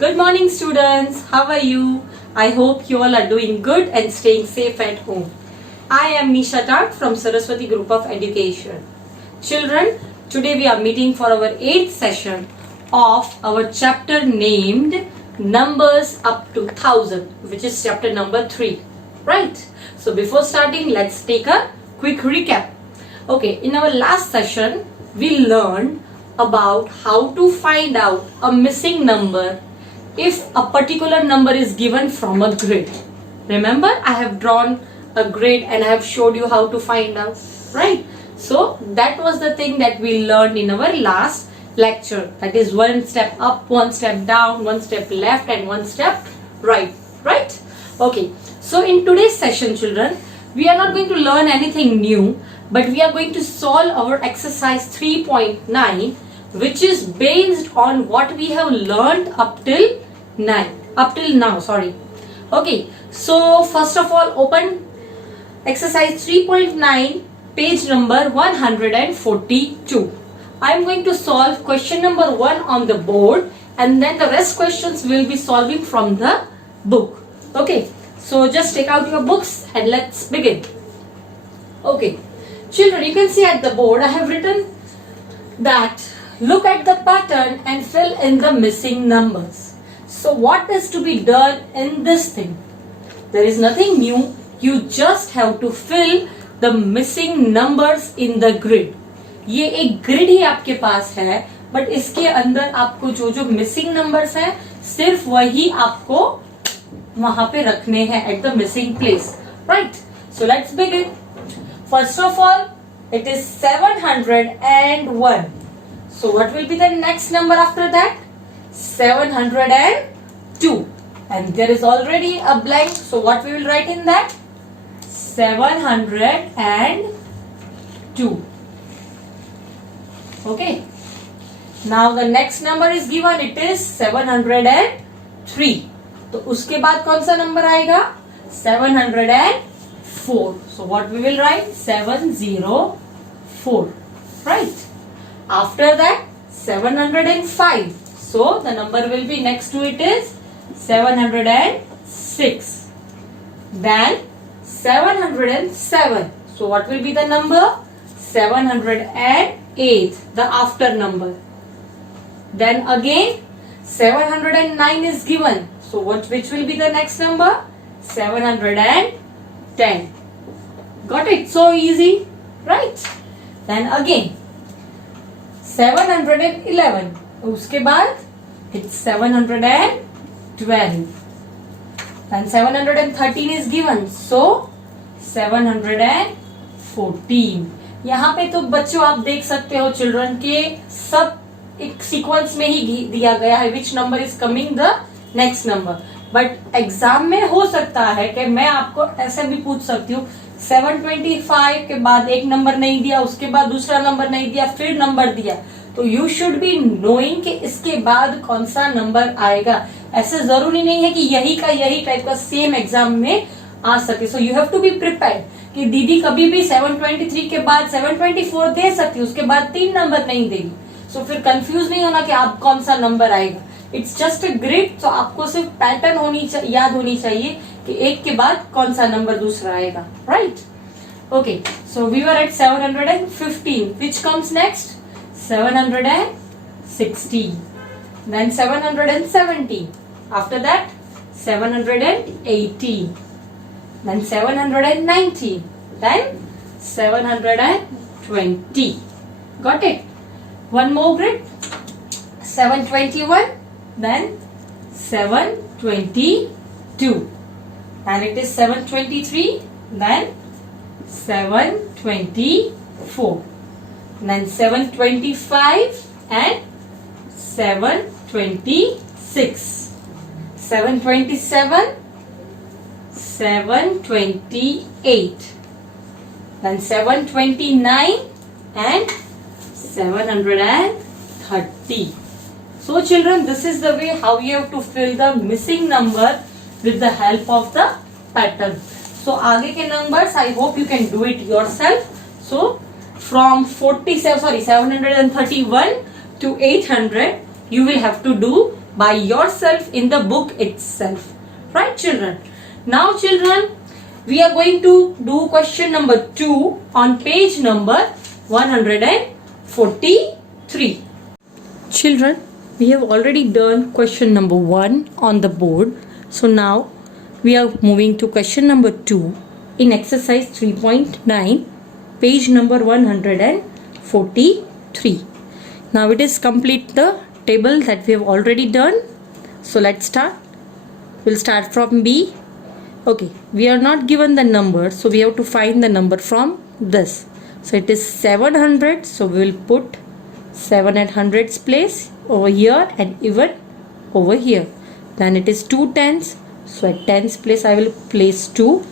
Good morning, students. How are you? I hope you all are doing good and staying safe at home. I am Nisha Tat from Saraswati Group of Education. Children, today we are meeting for our 8th session of our chapter named Numbers up to 1000, which is chapter number 3. Right? So before starting, let's take a quick recap. Okay, in our last session, we learned about how to find out a missing number if a particular number is given from a grid. Remember, I have drawn a grid and I have showed you how to find out, right? So that was the thing that we learned in our last lecture. That is one step up, one step down, one step left and one step right, right? Okay, so in today's session, children, we are not going to learn anything new, but we are going to solve our exercise 3.9, which is based on what we have learned up till now. Okay, so first of all, open exercise 3.9, page number 142. I am going to solve question number 1 on the board, and then the rest questions will be solving from the book. Okay, so just take out your books and let's begin. Okay, children, you can see at the board I have written that look at the pattern and fill in the missing numbers. So what is to be done in this thing? There is nothing new. You just have to fill the missing numbers in the grid. ये एक grid ही आपके पास है, but इसके अंदर आपको जो जो missing numbers हैं सिर्फ वही आपको वहां पे रखने हैं at the missing place, right? So let's begin. First of all, it is 701. So what will be the next number after that? 702. And there is already a blank. So what we will write in that? 702. Okay. Now the next number is given. It is 703. तो उसके बाद कौन सा number आएगा? 704. So what we will write? 704. Right? After that, 705. So the number will be next to it is 706. Then 707. So what will be the number? 708, the after number. Then again 709 is given. So which will be the next number? 710. Got it? So easy, right? Then again 711. उसके बाद it's 712. Then 713 is given. So 714. यहाँ पे तो बच्चों आप देख सकते हो चिल्ड्रन के सब एक सीक्वेंस में ही दिया गया है which number is coming the next number. But exam में हो सकता है कि मैं आपको ऐसे भी पूछ सकती हूँ 725 के बाद एक नंबर नहीं दिया, उसके बाद दूसरा नंबर नहीं दिया, फिर नंबर दिया. तो यू शुड बी नोइंग कि इसके बाद कौन सा नंबर आएगा. ऐसे जरूरी नहीं है कि यही का यही टाइप का सेम एग्जाम में आ सके. So you have to be prepared कि दीदी कभी भी 723 के बाद 724 दे सकती है, उसके बाद 3 नंबर नहीं देगी. सो फिर कंफ्यूज नहीं होना कि आप कौन सा नंबर आएगा. It's just a grid. तो आपको सिर्फ पैटर्न याद होनी चाहिए कि एक के बाद कौन सा नंबर दूसरा आएगा, right? Okay, so we were at 715. Which comes next? 716. Then 717. After that 718. Then 719. Then 720. Got it? One more grid. 721. Then 722. And it is 723. Then 724. Then 725 and 726. 727. 728. Then 729 and 730. So children, this is the way how you have to fill the missing number with the help of the pattern. So आगे के numbers I hope you can do it yourself. So from 731 to 800 you will have to do by yourself in the book itself. Right, children? Now, children, we are going to do question number 2 on page number 143. Children, we have already done question number 1 on the board. So now we are moving to question number 2 in exercise 3.9, page number 143. Now it is complete the table that we have already done. So let's start. We'll start from B. Okay, we are not given the number, so we have to find the number from this. So it is 700, so we will put 7 at hundreds place over here and even over here. Then it is 2 tens, so at tens place I will place 2.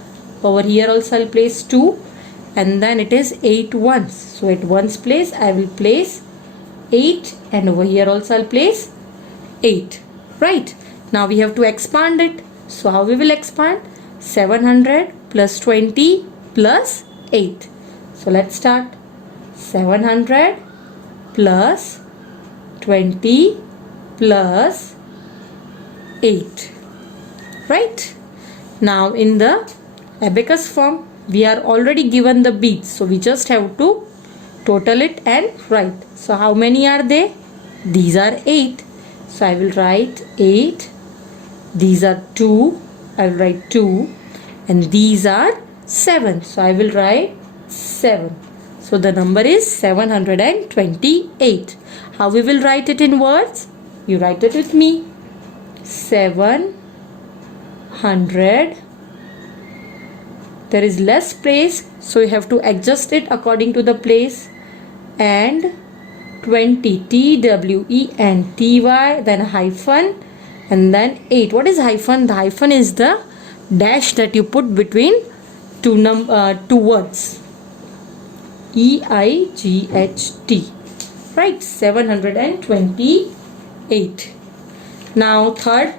Over here also I will place 2. And then it is 8 ones, so at ones place I will place 8, and over here also I will place 8. Right, now we have to expand it. So how we will expand? 700 plus 20 plus 8. So let's start. 700 plus 20 plus 8. Right, now in the abacus form we are already given the beads, so we just have to total it and write. So how many are they? These are 8, so I will write 8. These are 2, I will write 2, and these are 7, so I will write 7. So the number is 728. How we will write it in words? You write it with me. 700. There is less place, so you have to adjust it according to the place. And 20, TWENTY, then hyphen, and then 8. What is hyphen? The hyphen is the dash that you put between two words. EIGHT. Right, 728. Now third,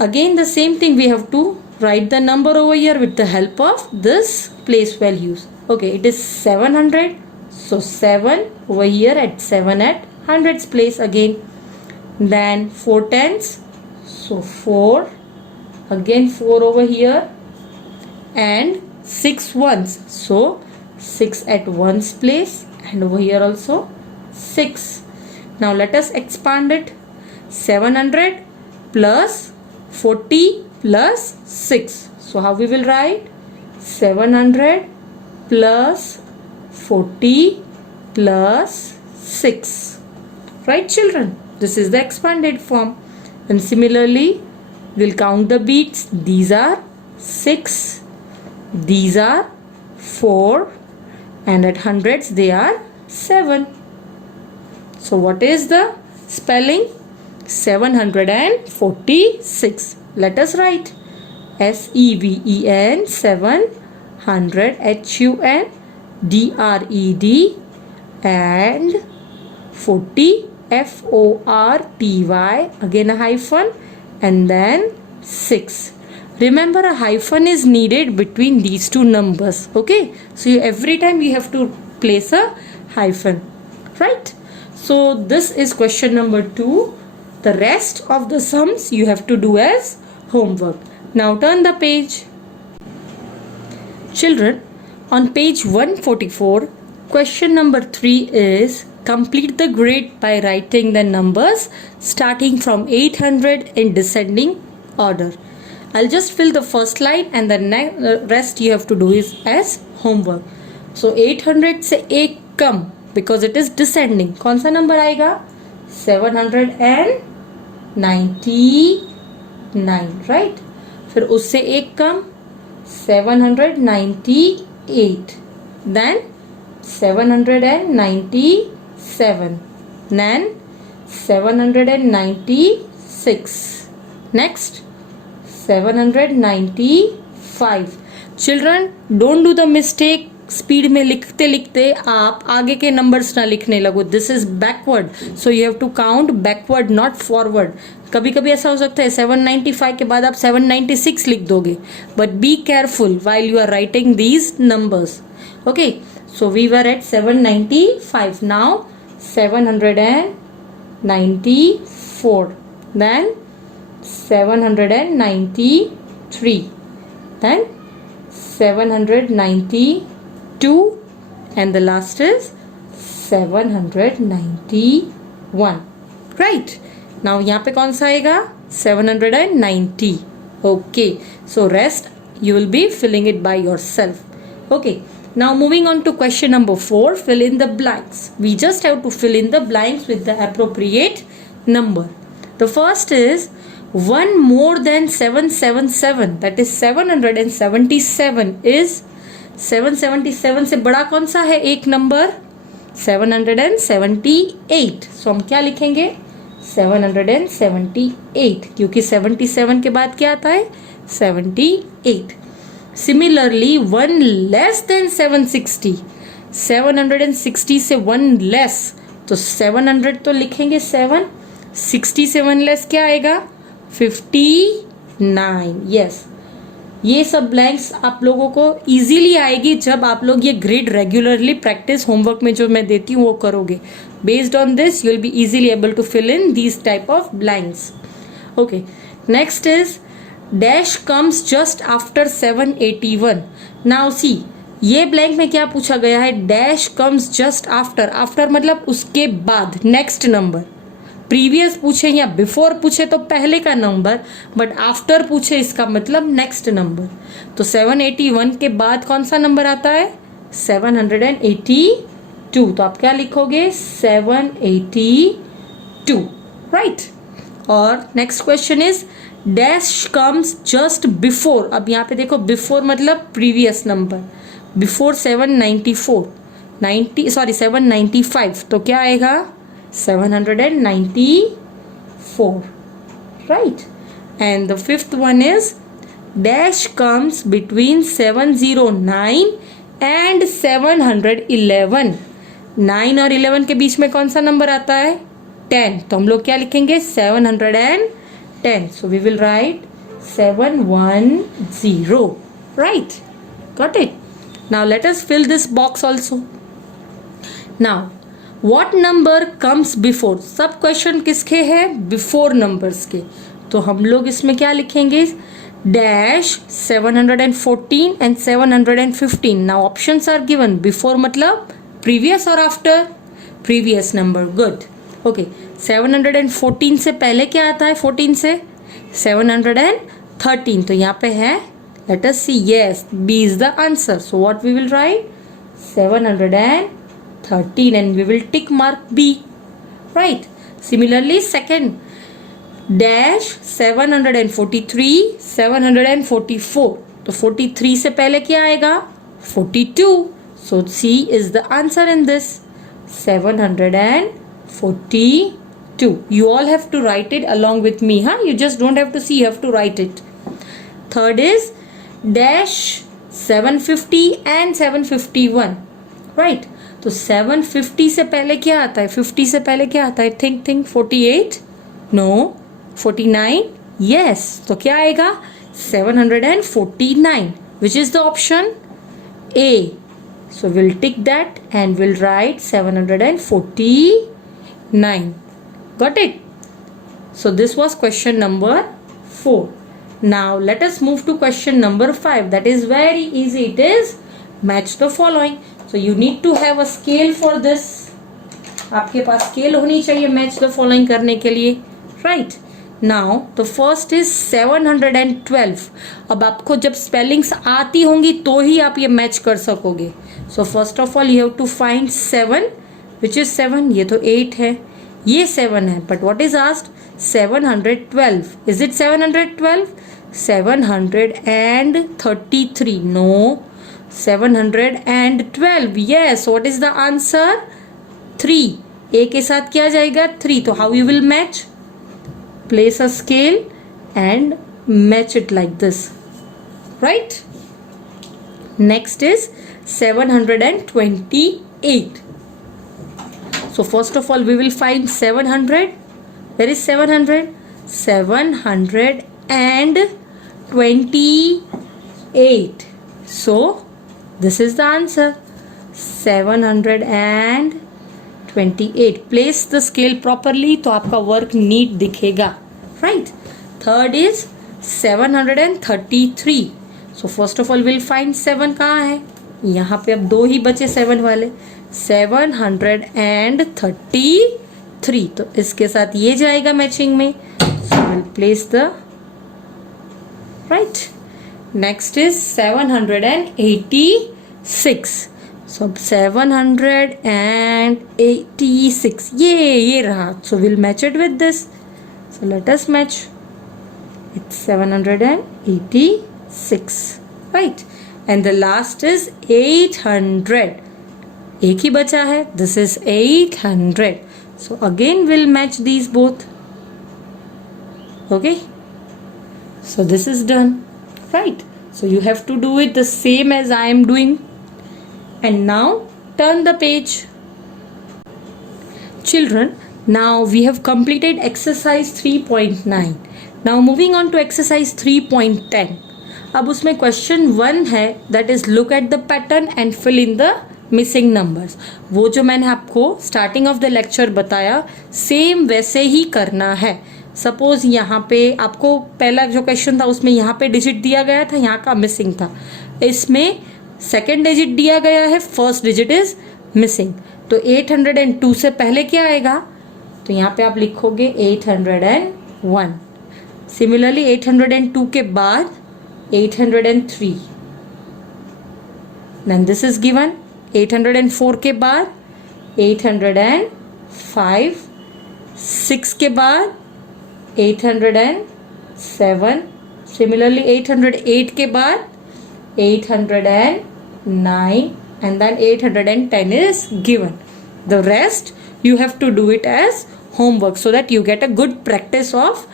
again the same thing, we have to write the number over here with the help of this place values. Okay, it is 700, so 7 over here at 7 at hundreds place again. Then 4 tens, so 4, again 4 over here, and 6 ones, so 6 at ones place, and over here also 6. Now let us expand it. 700 plus 40 plus 6. So how we will write? 700 plus 40 plus 6. Right, children? This is the expanded form. And similarly, we'll count the beads. These are 6. These are 4. And at hundreds they are 7. So what is the spelling? 746. Let us write. SEVEN 700 HUNDRED and 40 FORTY, again a hyphen, and then 6. Remember, a hyphen is needed between these two numbers. Okay, so every time you have to place a hyphen. Right, so this is question number 2. The rest of the sums you have to do as homework. Now turn the page. Children, on page 144, question number 3 is complete the grid by writing the numbers starting from 800 in descending order. I'll just fill the first line and the rest you have to do is as homework. So 800 से 1 कम because it is descending. कौन सा number आएगा? 799, right? फिर उससे 1 कम 798, then 797, then 796, next 795. Children, don't do the mistake speed में लिखते लिखते आप आगे के नंबर्स ना लिखने लगो. This is backward, so you have to count backward not forward. कभी कभी ऐसा हो सकता है 795 के बाद आप 796 लिख दोगे, but be careful while you are writing these numbers. Okay, so we were at 795. Now 795 4, then 793, then 792, and the last is 791. Right? Now यहाँ पे कौन सा आएगा? 790. Okay. So rest you will be filling it by yourself. Okay. Now moving on to question number 4, fill in the blanks. We just have to fill in the blanks with the appropriate number. The first is 1 more than 777, that is 777 is 777 से बड़ा कौन सा है एक number? 778. So हम क्या लिखेंगे? 778, क्योंकि 77 के बाद क्या आता है? 78. Similarly, 1 less than 760, 760 से 1 less, तो 700 तो लिखेंगे 7, 60 से 1 less क्या आएगा? 59. यस, ये सब ब्लैंक्स आप लोगों को इजीली आएगी जब आप लोग ये ग्रिड रेगुलरली प्रैक्टिस होमवर्क में जो मैं देती हूँ वो करोगे. Based on this you will be easily able to fill in these type of blanks. Okay, next is dash comes just after 781. Now see, ये ब्लैंक में क्या पूछा गया है? Dash comes just after. After मतलब उसके बाद, नेक्स्ट नंबर. प्रीवियस पूछे या बिफोर पूछे तो पहले का नंबर, बट आफ्टर पूछे इसका मतलब नेक्स्ट नंबर. तो 781 के बाद कौन सा नंबर आता है? 782. तो आप क्या लिखोगे? 782. राइट. और next question is dash comes just before. अब यहाँ पे देखो, बिफोर मतलब प्रीवियस नंबर. बिफोर 795, तो क्या आएगा? 794. Right? And the fifth one is dash comes between 709 and 711. 9 और 11 के बीच में कौन सा नंबर आता है? 10. तो हम लोग क्या लिखेंगे? 710. So we will write 710. Right? Got it? Now let us fill this box also. Now what number comes before? सब क्वेश्चन किसके हैं? बिफोर नंबर्स के. तो हम लोग इसमें क्या लिखेंगे? Dash 714 and 715. Now options are given. Before मतलब प्रीवियस और after? Previous number. Good. Okay, 714 से पहले क्या आता है? 14 से 713. तो यहाँ पे है, let us see. Yes, B is the answer. So what we will write? 713, and we will tick mark B. Right? Similarly, second dash 743, 744. तो 43 से पहले क्या आएगा? 42. So C is the answer in this. 742. You all have to write it along with me, huh? You just don't have to see, you have to write it. Third is dash 750 and 751. Right? तो 750 से पहले क्या आता है? 50 से पहले क्या आता है? थिंक 48? नो. 49? यस. तो क्या आएगा? 749. Which is the option? A. So will tick that and will write 749. Got it? So this was question number 4. Now let us move to question number 5. That is very easy. It is match the following. So you need to have a scale for this. आपके पास scale होनी चाहिए match the following करने के लिए. Right. Now the first is 712. अब आपको जब spellings आती होंगी तो ही आप ये मैच कर सकोगे. So first of all you have to find 7, which is 7. ये तो 8 है, ये 7 है, but what is asked? 712. Is it 712? 733. No. 712. Yes. What is the answer? 3. A के साथ क्या जाएगा? 3. तो how you will match? Place a scale and match it like this. Right? Next is 728. So first of all we will find 700. Where is 700? 728. So this is the answer. 728. 28. Place the scale properly तो आपका work NEET दिखेगा, right. Third is 733. So first of all will find 7 कहाँ है. यहाँ पे अब 2 ही बचे 7 वाले. 733, तो इसके साथ ये जाएगा मैचिंग में. So will place the right. Next is 786. So 786, ये रहा. So we'll match it with this. So let us match. It's 786, right? And the last is 800. एक ही बचा है. This is 800. So again we'll match these both. Okay? So this is done, right? So you have to do it the same as I am doing. And now turn the page. Children, now we have completed exercise 3.9. Now moving on to exercise 3.10. अब उसमें question 1 है, that is look at the pattern and fill in the missing numbers. वो जो मैंने आपको starting of the lecture बताया same वैसे ही करना है. सपोज यहाँ पे आपको पहला जो क्वेश्चन था उसमें यहाँ पे डिजिट दिया गया था, यहाँ का मिसिंग था. इसमें सेकेंड डिजिट दिया गया है, फर्स्ट डिजिट इज मिसिंग. तो 802 से पहले क्या आएगा, तो यहाँ पे आप लिखोगे 801. सिमिलरली 802 के बाद 803. Then this is given. 804 के बाद 805. 6 के बाद 807. सिमिलरली 808 के बाद 809, and then 810 is given. The rest you have to do it as homework so that you get a good practice of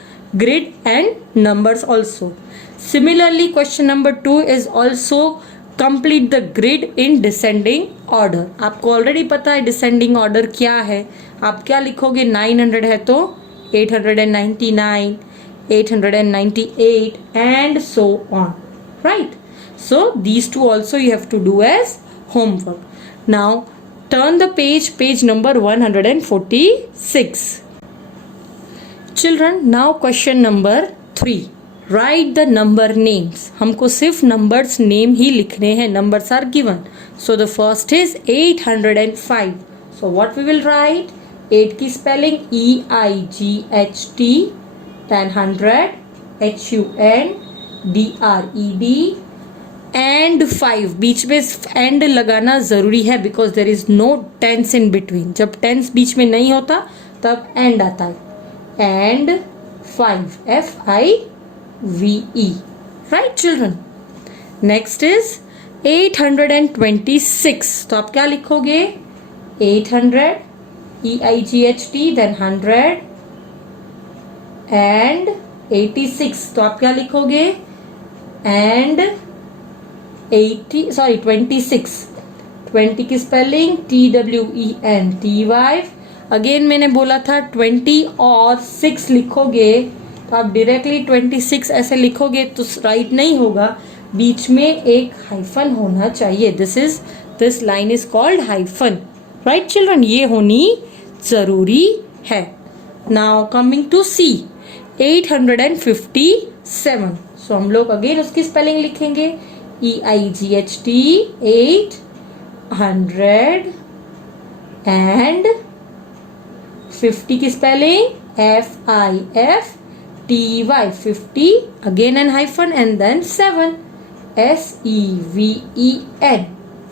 grid and numbers also. Similarly, question number 2 is also complete the grid in descending order. आपको already पता है descending order क्या है. आप क्या लिखोगे, 900 है तो 899, 898 and so on, right? So these two also you have to do as homework. Now turn the page number 146. Children, now question number 3. Write the number names. हमको सिर्फ numbers name ही लिखने हैं. Numbers are given. So the first is 805. So what we will write? 8 की spelling EIGHT, then 100 HUNDRED. And 5 बीच में and लगाना ज़रूरी है because there is no tens in between. जब टेंस बीच में नहीं होता तब एंड आता है. And 5 FIVE, right children. Next is 826. तो आप क्या लिखोगे, 800 EIGHT, देन 100 एंड 86. तो आप क्या लिखोगे, एंड 26. 20 की स्पेलिंग TWENTY. अगेन मैंने बोला था 20 और 6 लिखोगे तो आप डायरेक्टली 26 ऐसे लिखोगे तो राइट नहीं होगा. बीच में एक हाइफन होना चाहिए. This line is called hyphen, right children. ये होनी जरूरी है. Now coming to C, 857. सो हम लोग अगेन उसकी स्पेलिंग लिखेंगे EIGHT 800 एंड 50 की spelling FIFTY 50. Again an hyphen and then 7 SEVEN,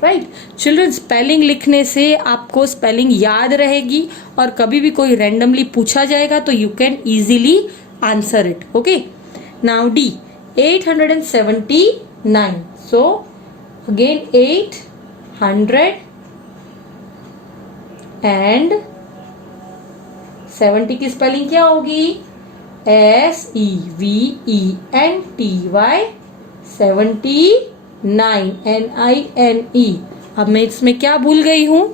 right children. स्पेलिंग लिखने से आपको स्पेलिंग याद रहेगी और कभी भी कोई रैंडमली पूछा जाएगा तो you can easily answer it. Okay. Now D, 879. So again 800 and 70 की स्पेलिंग क्या होगी, SEVENTY 79 NINE. अब मैं इसमें क्या भूल गई हूं,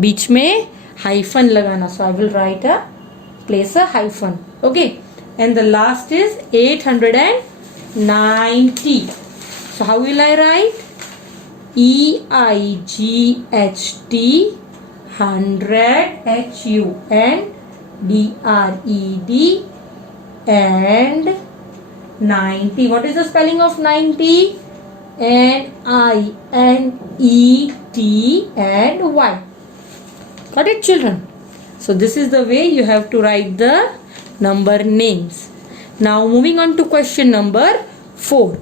बीच में हाइफन लगाना. So I will write place a hyphen. Okay. And the last is 890. So how will I write? EIGHT 100, HUNDRED, and 90. What is the spelling of 90? NINET and Y. Got it, children? So this is the way you have to write the number names. Now moving on to question number 4.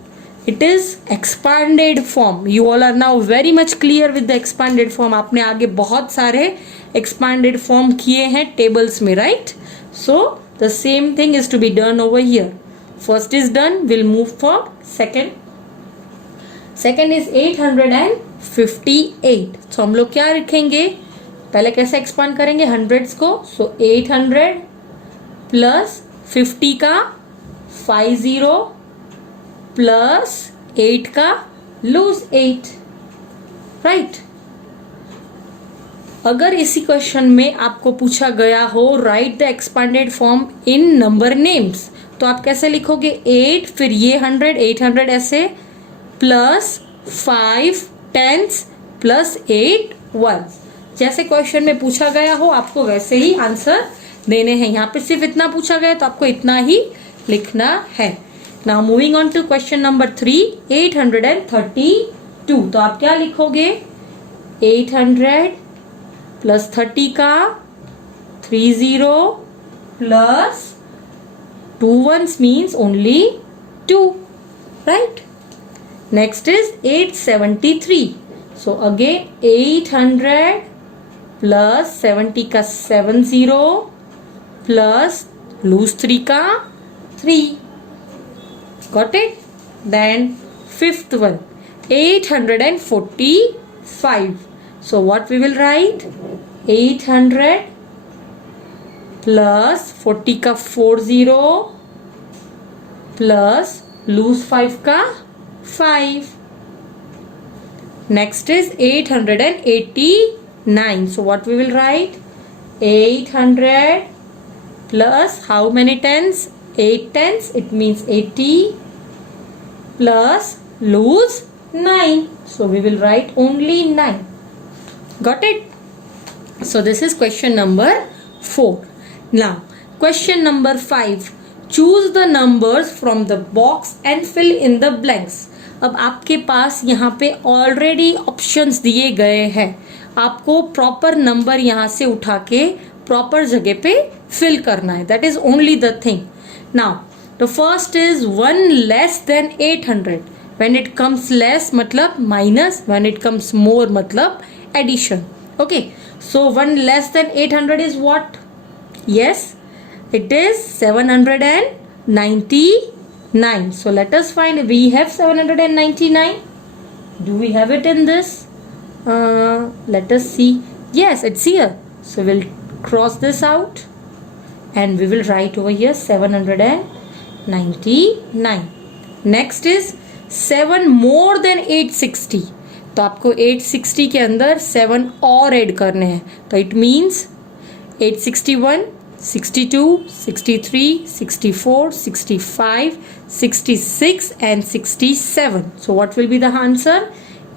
It is expanded form. You all are now very much clear with the expanded form. आपने आगे बहुत सारे expanded form किए हैं tables में, right? So the same thing is to be done over here. First is done. We'll move for second. Second is 858. So हम लोग क्या लिखेंगे? पहले कैसे एक्सपांड करेंगे हंड्रेड्स को? सो 800 प्लस 50 का 50 प्लस 8 का लूज 8, राइट? अगर इसी क्वेश्चन में आपको पूछा गया हो right the expanded form in number names, तो आप कैसे लिखोगे? 8 फिर ये 100 800 ऐसे प्लस 5 टेंस प्लस 8 वंस, जैसे क्वेश्चन में पूछा गया हो आपको वैसे ही आंसर देने हैं. यहाँ पे सिर्फ इतना पूछा गया तो आपको इतना ही लिखना है. Now moving on to question number 3, 832. तो आप क्या लिखोगे? 800 प्लस 30 का 30 plus 2 ones means only 2, right? Next is 873. So again 800 plus 70 का 70 प्लस लूज 3 का 3. Got it? Then fifth one 845. So what we will write? 800 plus 40 का 40 प्लस लूज 5 का 5. Next is 889. So what we will write? 800 plus how many tens? 8 tens. It means 80 plus lose 9. So we will write only 9. Got it? So this is question number 4. Now question number 5. Choose the numbers from the box and fill in the blanks. अब आपके पास यहाँ पे already options दिए गए हैं. आपको proper number यहाँ से उठा के प्रॉपर जगह पे फिल करना है. That is only the thing. Now the first is 1 less than 800. When it comes less मतलब minus, when it comes more मतलब addition. Okay, so 1 less than 800 is what? Yes, it is 799. So let us find. We have 799. Do we have it in this? Let us see. Yes, it's here. So we'll cross this out and we will write over here 799. Next is 7 more than 860. तो आपको 860 के अंदर 7 और add करने हैं. तो it means 861, 62, 63, 64, 65, 66 and 67. So what will be the answer?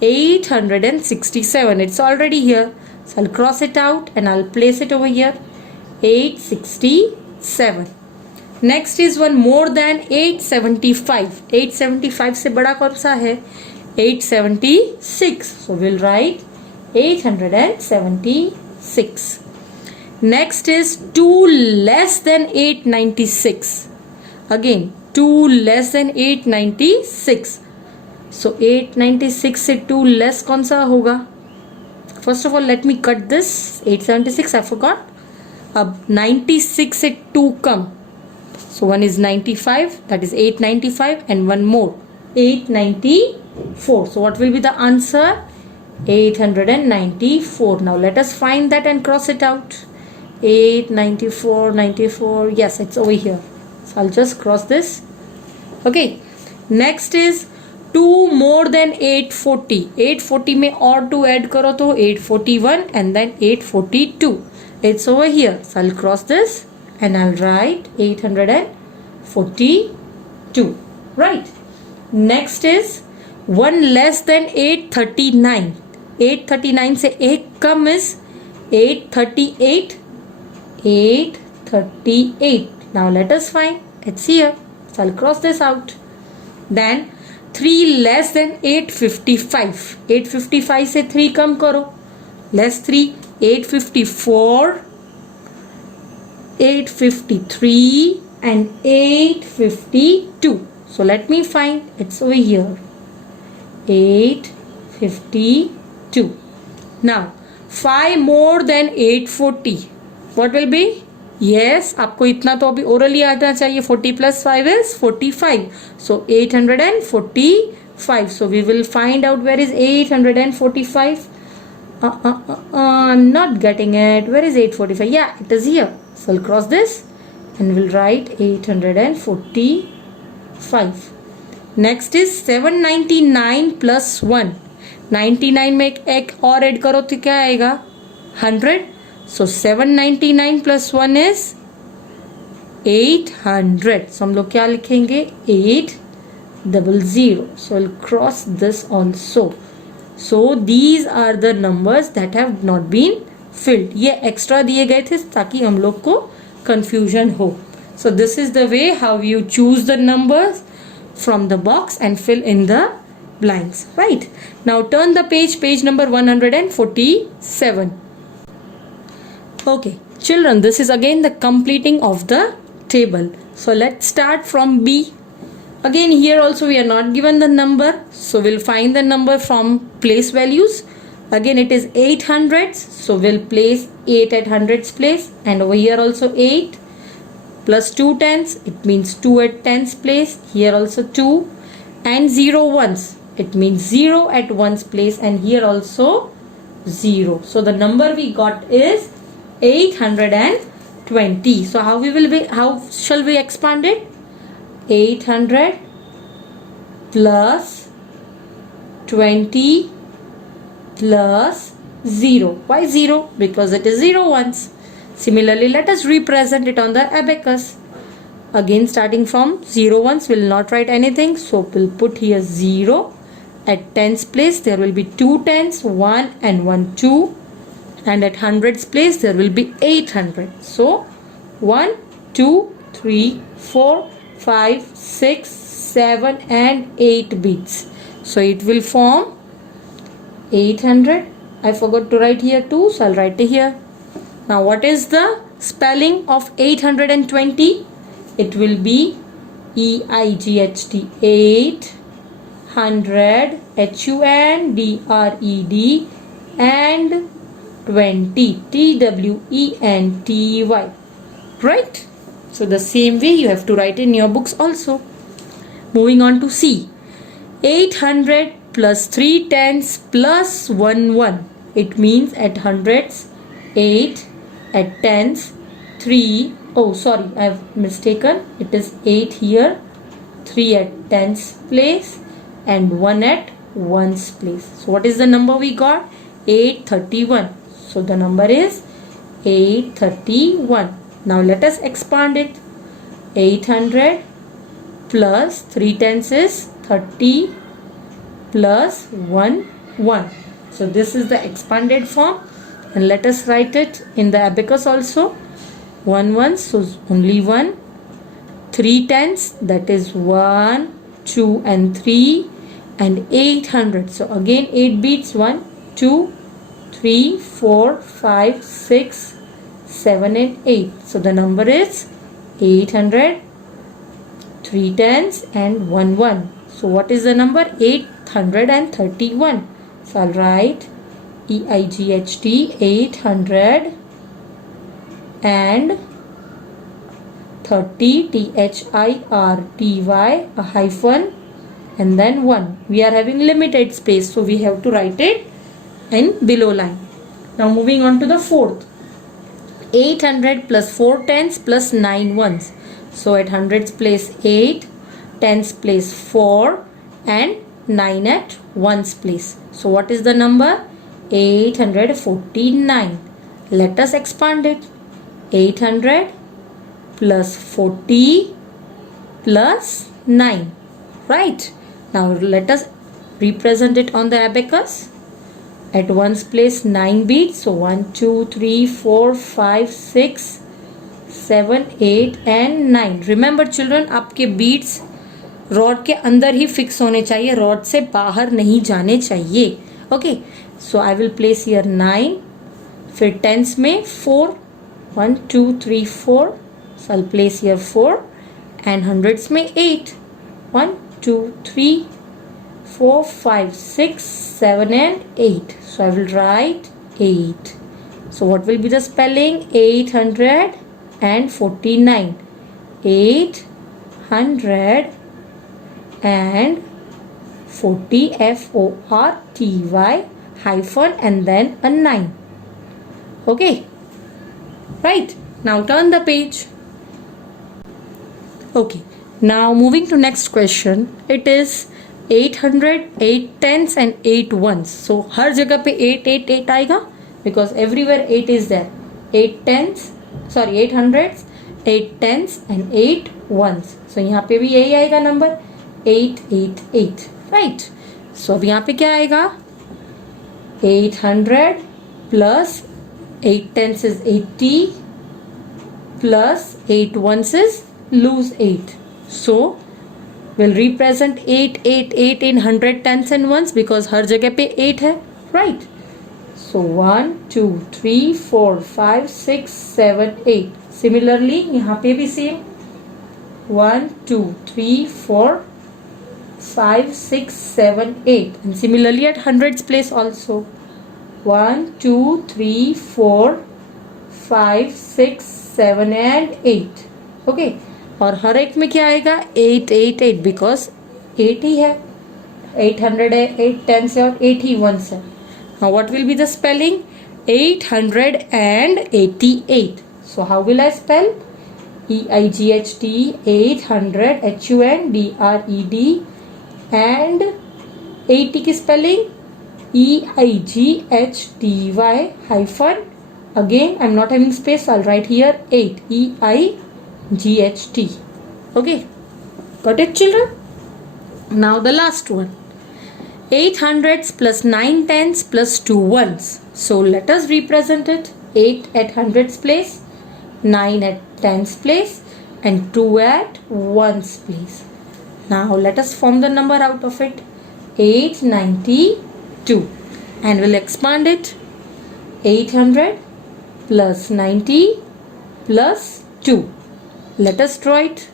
867. It's already here. So I'll cross it out and I'll place it over here. 867. Next is one more than 875. 875 से बड़ा कौन सा है? 876. So we'll write 876. Next is 2 less than 896. Again 2 less than 896. So 896 से 2 less कौन सा होगा? First of all let me cut this. 876 I forgot. अब 96 से 2 कम. So one is 95, that is 895 and one more 894. So what will be the answer? 894. Now let us find that and cross it out. 894, 94. Yes, it's over here. So I'll just cross this. Okay. Next is 2 more than 840. 840 में और 2 add करो तो 841 and then 842. It's over here. So I'll cross this and I'll write 842. Right. Next is 1 less than 839. 839 से एक कम is 838. 838. Now let us find. It's here. So I'll cross this out. Then 3 less than 855. 855 से 3 कम करो. Less 3. 854. 853 and 852. So let me find. It's over here. 852. Now 5 more than 840. What will be? Yes, आपको इतना तो अभी orally आना चाहिए. 40 plus 5 is 45. So 845. So we will find out where is 845. I'm not getting it. Where is 845? Yeah, it is here. So I'll cross this and we'll write 845. Next is 799 plus 1. 99 में एक और add करो तो क्या आएगा? 100. So 799 plus 1 is 800. So हम लोग क्या लिखेंगे? 800. So I'll cross this also. So these are the numbers that have not been filled. ये extra दिए गए थे ताकि हम लोग को confusion हो. So this is the way how you choose the numbers from the box and fill in the blanks. Right. Now turn the page number 147. Okay, children, this is again the completing of the table. So let's start from B. Again, here also we are not given the number. So we'll find the number from place values. Again, it is 800s. So we'll place 8 at hundreds place. And over here also 8 plus 2 tens. It means 2 at tens place. Here also 2. And 0 ones. It means 0 at ones place. And here also 0. So the number we got is 820. So how shall we expand it? 800 plus 20 plus 0. Why 0? Because it is 0 ones. Similarly, let us represent it on the abacus. Again, starting from 0 ones, we will not write anything. So we'll put here 0. At tens place, there will be 2 tens, 1 and 1, 2. And at hundreds place, there will be 800. So 1, 2, 3, 4, 5, 6, 7 and 8 beats. So it will form 800. I forgot to write here too, so I'll write it here. Now what is the spelling of 820? It will be EIGHT 800 HUNDRED and 20 TWENTY. Right? So the same way you have to write in your books also. Moving on to C. 800 plus 3 tens plus 1 1. It means at hundreds 8, at tens 3. Oh sorry, I have mistaken. It is 8 here, 3 at tens place and 1 at ones place. So what is the number we got? 831. So the number is 831. Now let us expand it. 800 plus 3 tens is 30 plus 1 1. So this is the expanded form, and let us write it in the abacus also. 1 1, so only 1. 3 tens, that is 1, 2 and 3, and 800. So again 8 beats. 1, 2, 3, 4, 5, 6, 7 and 8. So the number is 800, 3 tens and 1 1. So what is the number? 831. So I'll write EIGHT 800 and 30 THIRTY a hyphen and then 1. We are having limited space, so we have to write it in below line. Now moving on to the fourth. 800 plus 4 tens plus 9 ones. So at hundreds place 8, tens place 4 and 9 at ones place. So what is the number? 849. Let us expand it. 800 plus 40 plus 9. Right. Now let us represent it on the abacus. At ones place 9 beads. So 1, 2, 3, 4, 5, 6, 7, 8 and 9. Remember children, आपके beads rod के अंदर ही fix होने चाहिए, rod से बाहर नहीं जाने चाहिए. Okay, so I will place here 9. फिर टेंस में 4, 1, 2, 3, 4. So I will place here 4. And hundreds में 8, 1, 2, 3, 4, 5, 6, 7 and 8. So I will write 8. So what will be the spelling? 849. 800 and 40, FORTY hyphen and then a 9. Okay, right. Now turn the page. Okay, now moving to next question. It is 800, 8 tens and 8 ones. So हर जगह पे 8 8 8 आएगा because everywhere 8 is there. 8 tens, sorry 8 hundreds, 8 tens and 8 ones. So यहाँ पे भी यही आएगा number 8 8 8, right? So अब यहाँ पे क्या आएगा? 800 plus 8 tens is 80 plus 8 ones is lose 8. So will represent 8 8 8 in 100 tens and ones because हर जगह पे 8 है, right? So 1 2 3 4 5 6 7 8. Similarly यहाँ पे भी same 1 2 3 4 5 6 7 8 and similarly at hundreds place also 1 2 3 4 5 6 7 and 8. Okay, और हर एक में क्या आएगा 8 8 8 बिकॉज 8 ही है, 800 है, 8 10 है और 8 ही ones है. Now what will be the spelling? 888. So how will I spell? EIGHT 800 HUNDRED and 80 की spelling EIGHTY hyphen, again I'm not having space, I'll write here 8 EIGHT. Okay, got it children? Now the last one, 8 hundreds plus 9 tens plus 2 ones. So let us represent it. 8 at hundreds place, 9 at tens place and 2 at ones place. Now let us form the number out of it. 892 and we'll expand it. 800 plus 90 plus 2. Let us draw it.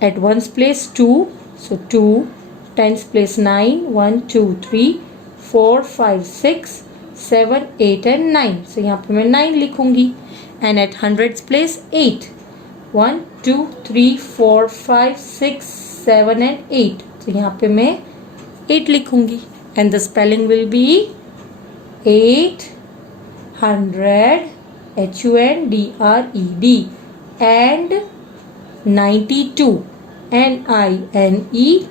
At ones place 2, so 2, tens place 9, 1 2 3 4 5 6 7 8 and 9. So यहाँ पे मैं 9 लिखूंगी. And at hundreds place 8, 1 2 3 4 5 6 7 and 8. So यहाँ पे मैं 8 लिखूंगी. And the spelling will be 800 HUNDRED and 92 NINETY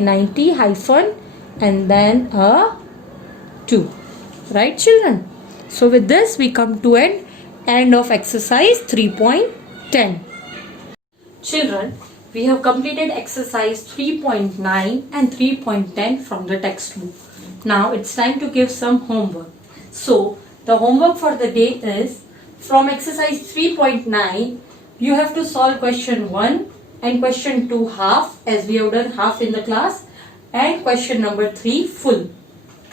90 hyphen and then a 2, right children? So with this we come to an end of exercise 3.10. Children, we have completed exercise 3.9 and 3.10 from the textbook. Now it's time to give some homework. So the homework for the day is from exercise 3.9 you have to solve question 1 and question 2 half, as we have done half in the class, and question number 3 full.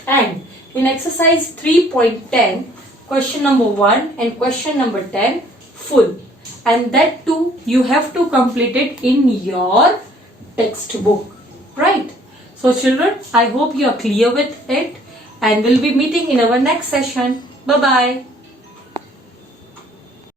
And in exercise 3.10 question number 1 and question number 10 full, and that too you have to complete it in your textbook, right? So children, I hope you are clear with it and we'll be meeting in our next session. Bye bye.